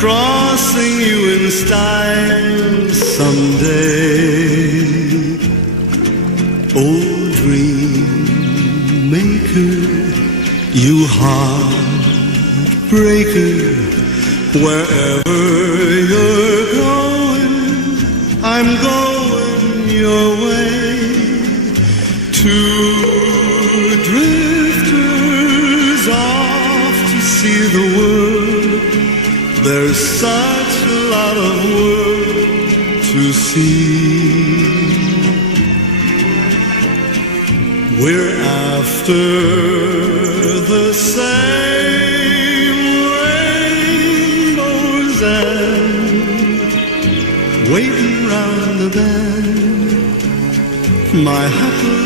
crossing you in style someday. Oh, dream maker, you heartbreaker, wherever you're going, I'm going your way. Two drifters off to see the world. There's such a lot of world to see. We're after the same rainbows and waiting round the bend. My happy